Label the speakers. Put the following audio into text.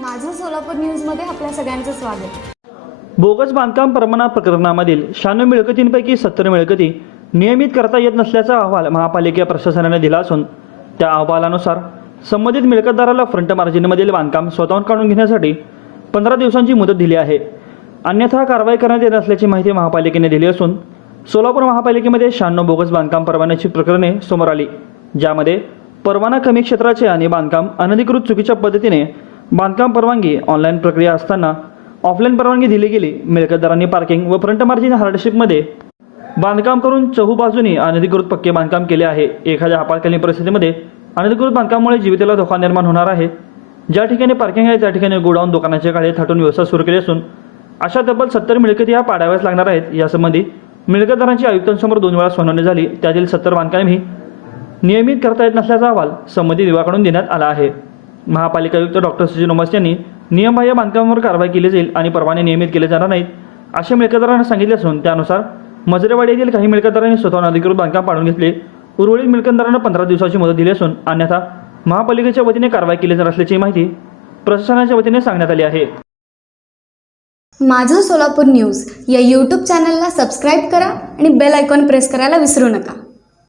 Speaker 1: माझं सोलापूर न्यूजमध्ये आपल्या सगळ्यांचं स्वागत.
Speaker 2: बोगस बांधकाम परवाना प्रकरणामधील शहाण्णव मिळकतींपैकी सत्तर मिळकती नियमित करता येत नसल्याचा अहवाल महापालिका प्रशासनाने दिला असून त्या अहवालानुसार संबंधित मिळकतदाराला फ्रंट मार्जिनमधील बांधकाम स्वतःहून काढून घेण्यासाठी पंधरा दिवसांची मुदत दिली आहे. अन्यथा कारवाई करण्यात येत असल्याची माहिती महापालिकेने दिली असून सोलापूर महापालिकेमध्ये शहाण्णव बोगस बांधकाम परवान्याची प्रकरणे समोर आली ज्यामध्ये परवाना कमी क्षेत्राचे आणि बांधकाम अनधिकृत चुकीच्या पद्धतीने बांधकाम परवानगी ऑनलाईन प्रक्रिया असताना ऑफलाईन परवानगी दिली गेली. मिळकतदारांनी पार्किंग व फ्रंट मार्जिन हार्डशिपमध्ये बांधकाम करून चहूबाजूनी अनधिकृत पक्के बांधकाम केले आहे. एखाद्या आपत्कालीन परिस्थितीमध्ये अनधिकृत बांधकामामुळे जीवितेला धोका निर्माण होणार आहे. ज्या ठिकाणी पार्किंग आहे त्या ठिकाणी गोडाऊन दुकानाचे काळे थाटून व्यवसाय सुरू केले असून अशा तब्बल सत्तर मिळकती ह्या पाडाव्याच लागणार आहेत. यासंबंधी मिळकतदारांची आयुक्तांसमोर दोन वेळा सुनावणी झाली. त्यातील सत्तर बांधकामही नियमित करता येत नसल्याचा अहवाल संबंधित विभागाकडून देण्यात आला आहे. महापालिका आयुक्त डॉक्टर सचिन ओमस यांनी नियमबाह्य बांधकामावर कारवाई केली जाईल आणि परवाने नियमित केले जाणार नाहीत असे मिळकतदारांना सांगितले असून त्यानुसार मजरेवाडी येथील काही मिळकतदारांनी स्वतःहून अधिकृत बांधकाम पाडून घेतले. उर्वरित मिळकतदारांना पंधरा दिवसाची मदत दिली असून अन्यथा महापालिकेच्या वतीने कारवाई केली जाणार असल्याची माहिती प्रशासनाच्या वतीने सांगण्यात आली आहे.
Speaker 1: माझं सोलापूर न्यूज या यूट्यूब चॅनलला सबस्क्राईब करा आणि बेल आयकॉन प्रेस करायला विसरू नका.